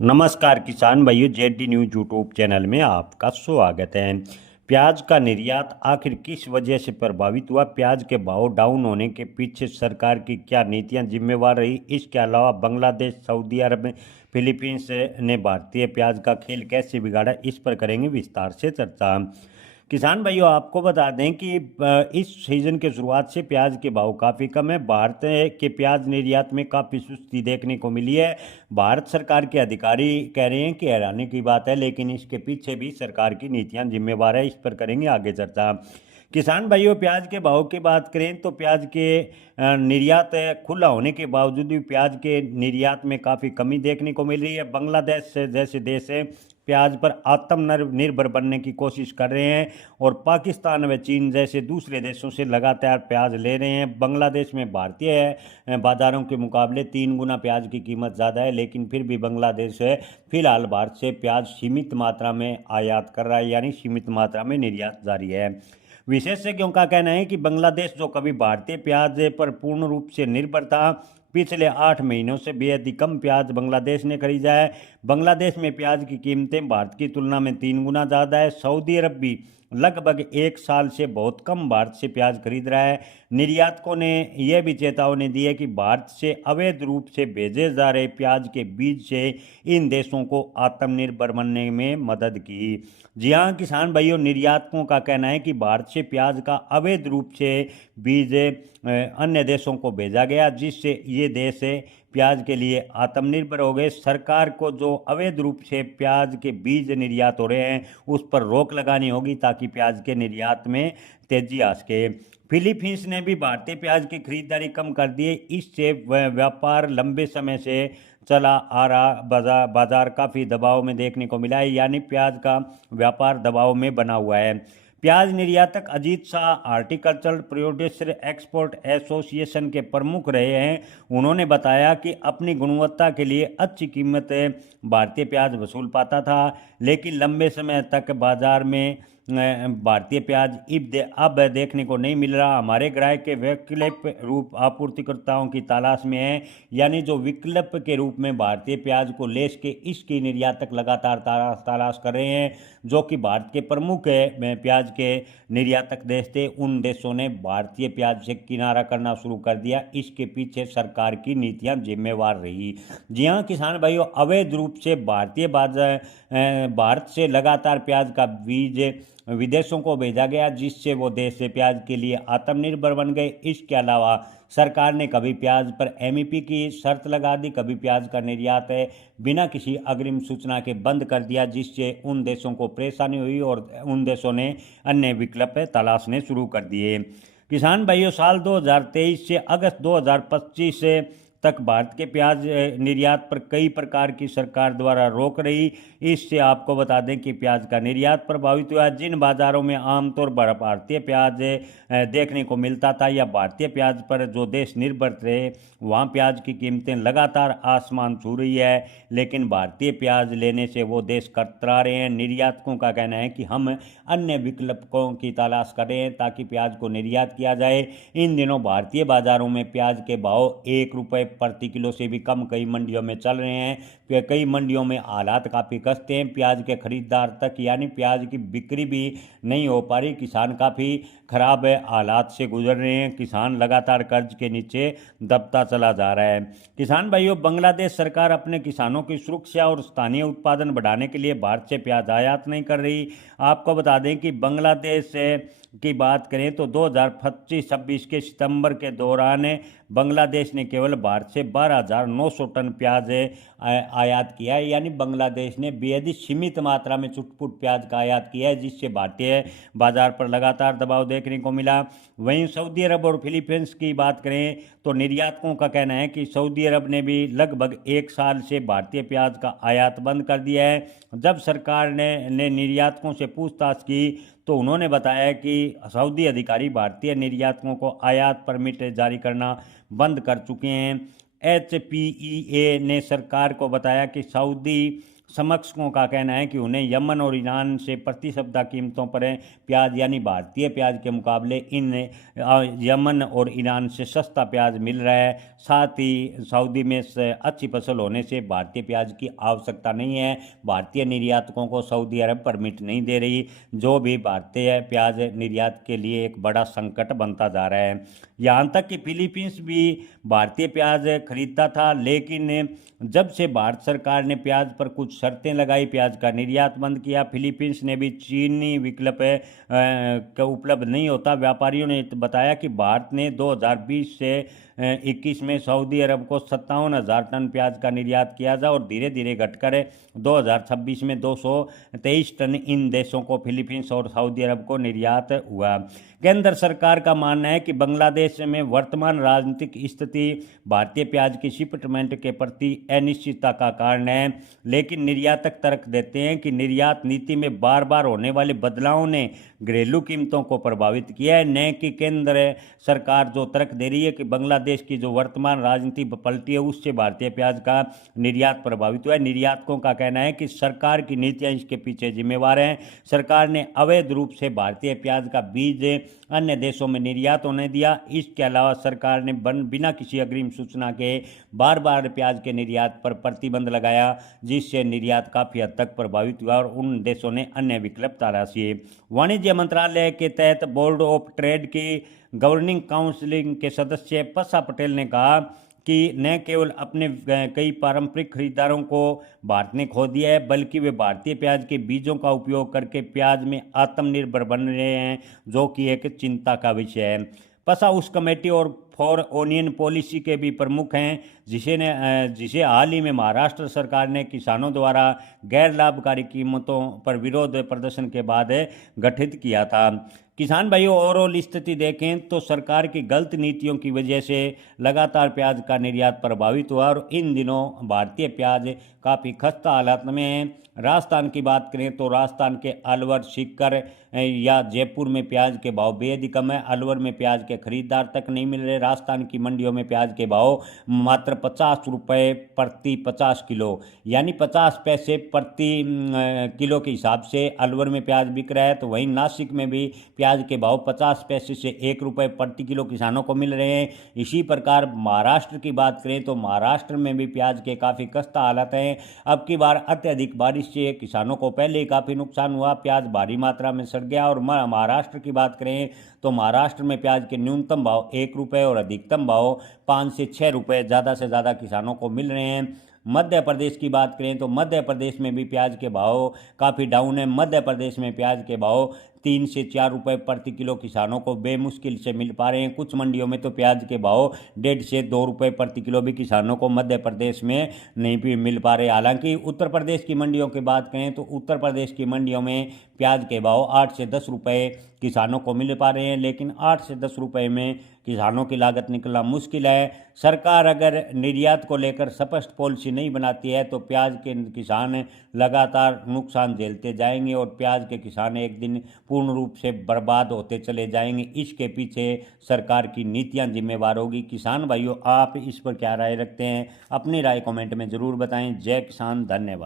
नमस्कार किसान भाइयों, जेडी न्यूज यूट्यूब चैनल में आपका स्वागत है। प्याज का निर्यात आखिर किस वजह से प्रभावित हुआ? प्याज के भाव डाउन होने के पीछे सरकार की क्या नीतियां जिम्मेवार रही? इसके अलावा बांग्लादेश, सऊदी अरब, फिलीपींस ने भारतीय प्याज का खेल कैसे बिगाड़ा, इस पर करेंगे विस्तार से चर्चा। किसान भाइयों, आपको बता दें कि इस सीजन के शुरुआत से प्याज के भाव काफ़ी कम है। भारत के प्याज निर्यात में काफ़ी सुस्ती देखने को मिली है। भारत सरकार के अधिकारी कह रहे हैं कि हैरानी की बात है, लेकिन इसके पीछे भी सरकार की नीतियां जिम्मेवार है। इस पर करेंगे आगे चर्चा। किसान भाइयों, प्याज के भाव की बात करें तो प्याज के निर्यात खुला होने के बावजूद भी प्याज के निर्यात में काफ़ी कमी देखने को मिल रही है। बांग्लादेश जैसे देश है प्याज पर आत्मनिर्भर बनने की कोशिश कर रहे हैं और पाकिस्तान व चीन जैसे दूसरे देशों से लगातार प्याज ले रहे हैं। बांग्लादेश में भारतीय बाज़ारों के मुकाबले 3 गुना प्याज की कीमत ज़्यादा है, लेकिन फिर भी बांग्लादेश फिलहाल भारत से प्याज सीमित मात्रा में आयात कर रहा है, यानी सीमित मात्रा में निर्यात जारी है। विशेषज्ञों का कहना है कि बांग्लादेश, जो कभी भारतीय प्याज पर पूर्ण रूप से निर्भर था, पिछले 8 महीनों से बेहद ही कम प्याज बांग्लादेश ने खरीदा है। बांग्लादेश में प्याज की कीमतें भारत की तुलना में 3 गुना ज़्यादा है। सऊदी अरब भी लगभग 1 साल से बहुत कम भारत से प्याज खरीद रहा है। निर्यातकों ने यह भी चेतावनी दी है कि भारत से अवैध रूप से भेजे जा रहे प्याज के बीज से इन देशों को आत्मनिर्भर बनने में मदद की। जी हाँ किसान भाइयों, निर्यातकों का कहना है कि भारत से प्याज का अवैध रूप से बीज अन्य देशों को भेजा गया, जिससे ये देश प्याज के लिए आत्मनिर्भर हो गए। सरकार को जो अवैध रूप से प्याज के बीज निर्यात हो रहे हैं उस पर रोक लगानी होगी, ताकि प्याज के निर्यात में तेजी आ सके। फिलीपींस ने भी भारतीय प्याज की खरीदारी कम कर दी है। इससे व्यापार लंबे समय से चला आ रहा बाजार काफ़ी दबाव में देखने को मिला है, यानी प्याज का व्यापार दबाव में बना हुआ है। प्याज निर्यातक Ajit Shah horticultural producer export association के प्रमुख रहे हैं। उन्होंने बताया कि अपनी गुणवत्ता के लिए अच्छी कीमत भारतीय प्याज वसूल पाता था, लेकिन लंबे समय तक बाजार में भारतीय प्याज अब देखने को नहीं मिल रहा। हमारे ग्राहक के वैकल्पिक रूप आपूर्तिकर्ताओं की तलाश में है, यानी जो विकल्प के रूप में भारतीय प्याज को ले सके, इसकी निर्यातक लगातार तलाश कर रहे हैं। जो कि भारत के प्रमुख प्याज के निर्यातक देश थे, उन देशों ने भारतीय प्याज से किनारा करना शुरू कर दिया। इसके पीछे सरकार की नीतियां जिम्मेवार रही। जी हाँ किसान भाइयों, अवैध रूप से भारत से लगातार प्याज का बीज विदेशों को भेजा गया, जिससे वो देश से प्याज के लिए आत्मनिर्भर बन गए। इसके अलावा सरकार ने कभी प्याज पर एमईपी की शर्त लगा दी, कभी प्याज का निर्यात बिना किसी अग्रिम सूचना के बंद कर दिया, जिससे उन देशों को परेशानी हुई और उन देशों ने अन्य विकल्प तलाशने शुरू कर दिए। किसान भाइयों, साल 2023 से अगस्त 2025 तक भारत के प्याज निर्यात पर कई प्रकार की सरकार द्वारा रोक रही। इससे आपको बता दें कि प्याज का निर्यात प्रभावित हुआ। जिन बाज़ारों में आमतौर पर भारतीय प्याज देखने को मिलता था या भारतीय प्याज पर जो देश निर्भर थे, वहाँ प्याज की कीमतें लगातार आसमान छू रही है, लेकिन भारतीय प्याज लेने से वो देश कतरा रहे हैं। निर्यातकों का कहना है कि हम अन्य विकल्पों की तलाश कर रहे हैं ताकि प्याज को निर्यात किया जाए। इन दिनों भारतीय बाज़ारों में प्याज के भाव 1 रुपये प्रति किलो से भी कम कई मंडियों में चल रहे हैं। कई मंडियों में हालात काफ़ी खस्ते हैं। प्याज के खरीदार तक यानी प्याज की बिक्री भी नहीं हो पा रही। किसान काफ़ी खराब हालात से गुजर रहे हैं। किसान लगातार कर्ज के नीचे दबता चला जा रहा है। किसान भाइयों, बांग्लादेश सरकार अपने किसानों की सुरक्षा और स्थानीय उत्पादन बढ़ाने के लिए भारत से प्याज आयात नहीं कर रही। आपको बता दें कि बांग्लादेश की बात करें तो 2025-26 के सितंबर के दौरान बांग्लादेश ने केवल भारत से 12,900 टन प्याज आयात किया है, यानी बांग्लादेश ने बेहद ही सीमित मात्रा में चुटपुट प्याज का आयात किया है, जिससे भारतीय बाजार पर लगातार दबाव देखने को मिला। वहीं सऊदी अरब और फिलीपींस की बात करें तो निर्यातकों का कहना है कि सऊदी अरब ने भी लगभग 1 साल से भारतीय प्याज का आयात बंद कर दिया है। जब सरकार ने निर्यातकों से पूछताछ की तो उन्होंने बताया कि सऊदी अधिकारी भारतीय निर्यातकों को आयात परमिट जारी करना बंद कर चुके हैं। HPEA ने सरकार को बताया कि सऊदी समर्थकों का कहना है कि उन्हें यमन और ईरान से प्रति सप्ताह कीमतों पर प्याज यानी भारतीय प्याज के मुकाबले इन यमन और ईरान से सस्ता प्याज मिल रहा है। साथ ही सऊदी में अच्छी फसल होने से भारतीय प्याज की आवश्यकता नहीं है। भारतीय निर्यातकों को सऊदी अरब परमिट नहीं दे रही, जो भी भारतीय प्याज निर्यात के लिए एक बड़ा संकट बनता जा रहा है। यहाँ तक कि फिलीपींस भी भारतीय प्याज खरीदता था, लेकिन जब से भारत सरकार ने प्याज पर कुछ शर्तें लगाई, प्याज का निर्यात बंद किया, फिलीपींस ने भी चीनी विकल्प का उपलब्ध नहीं होता। व्यापारियों ने बताया कि भारत ने 2020 से 21 में सऊदी अरब को 57,000 टन प्याज का निर्यात किया था और धीरे धीरे घटकर 2026 में 223 टन इन देशों को फिलीपींस और सऊदी अरब को निर्यात हुआ। केंद्र सरकार का मानना है कि बांग्लादेश में वर्तमान राजनीतिक स्थिति भारतीय प्याज की शिपमेंट के प्रति अनिश्चितता का कारण है, लेकिन निर्यातक तर्क देते हैं कि निर्यात नीति में बार बार होने वाले बदलावों ने घरेलू कीमतों को प्रभावित किया है, न कि केंद्र सरकार जो तर्क दे रही है कि बांग्लादेश की जो वर्तमान राजनीति पलटी है उससे भारतीय प्याज का निर्यात प्रभावित हुआ है। निर्यातकों का कहना है कि सरकार की नीतियां इसके पीछे जिम्मेवार हैं। सरकार ने अवैध रूप से भारतीय प्याज का बीज अन्य देशों में निर्यात होने दिया। इसके अलावा सरकार ने बिना किसी अग्रिम सूचना के बार बार प्याज के निर्यात पर प्रतिबंध लगाया, जिससे निर्यात काफ़ी हद तक प्रभावित हुआ और उन देशों ने अन्य विकल्प तलाशे। वाणिज्य मंत्रालय के तहत बोर्ड ऑफ ट्रेड की गवर्निंग काउंसिल के सदस्य पसा पटेल ने कहा कि न केवल अपने कई पारंपरिक खरीदारों को भारत ने खो दिया है, बल्कि वे भारतीय प्याज के बीजों का उपयोग करके प्याज में आत्मनिर्भर बन रहे हैं, जो कि एक चिंता का विषय है। पसा उस कमेटी और फॉर ओनियन पॉलिसी के भी प्रमुख हैं जिसे हाल ही में महाराष्ट्र सरकार ने किसानों द्वारा गैर लाभकारी कीमतों पर विरोध प्रदर्शन के बाद गठित किया था। किसान भाइयों, ओवरऑल स्थिति देखें तो सरकार की गलत नीतियों की वजह से लगातार प्याज का निर्यात प्रभावित हुआ और इन दिनों भारतीय प्याज काफ़ी खस्ता हालत में है। राजस्थान की बात करें तो राजस्थान के अलवर, सीकर या जयपुर में प्याज के भाव बेहद ही कम है। अलवर में प्याज के खरीदार तक नहीं मिल रहे। राजस्थान की मंडियों में प्याज के भाव मात्र 50 रुपये प्रति 50 किलो यानी 50 पैसे प्रति किलो के हिसाब से अलवर में प्याज बिक रहा है। तो वहीं नासिक में भी प्याज के भाव 50 पैसे से 1 रुपये प्रति किलो किसानों को मिल रहे हैं। इसी प्रकार महाराष्ट्र की बात करें तो महाराष्ट्र में भी प्याज के काफ़ी खस्ता हालत हैं। अब की बार अत्यधिक बारिश से किसानों को पहले ही काफ़ी नुकसान हुआ, प्याज भारी मात्रा में सड़ गया। और महाराष्ट्र की बात करें तो महाराष्ट्र में प्याज के न्यूनतम भाव 1 रुपये और अधिकतम भाव 5 से 6 रुपये ज़्यादा से ज़्यादा किसानों को मिल रहे हैं। मध्य प्रदेश की बात करें तो मध्य प्रदेश में भी प्याज के भाव काफ़ी डाउन है। मध्य प्रदेश में प्याज के भाव 3 से 4 रुपये प्रति किलो किसानों को बेमुश्किल से मिल पा रहे हैं। कुछ मंडियों में तो प्याज के भाव 1.5 से 2 रुपये प्रति किलो भी किसानों को मध्य प्रदेश में नहीं भी मिल पा रहे। हालांकि उत्तर प्रदेश की मंडियों की बात करें तो उत्तर प्रदेश की मंडियों में प्याज के भाव 8 से 10 रुपये किसानों को मिल पा रहे हैं, लेकिन 8 से 10 रुपये में किसानों की लागत निकलना मुश्किल है। सरकार अगर निर्यात को लेकर स्पष्ट पॉलिसी नहीं बनाती है तो प्याज के किसान लगातार नुकसान झेलते जाएंगे और प्याज के किसान एक दिन पूर्ण रूप से बर्बाद होते चले जाएंगे। इसके पीछे सरकार की नीतियां जिम्मेवार होगी। किसान भाइयों, आप इस पर क्या राय रखते हैं? अपनी राय कमेंट में ज़रूर बताएं। जय किसान, धन्यवाद।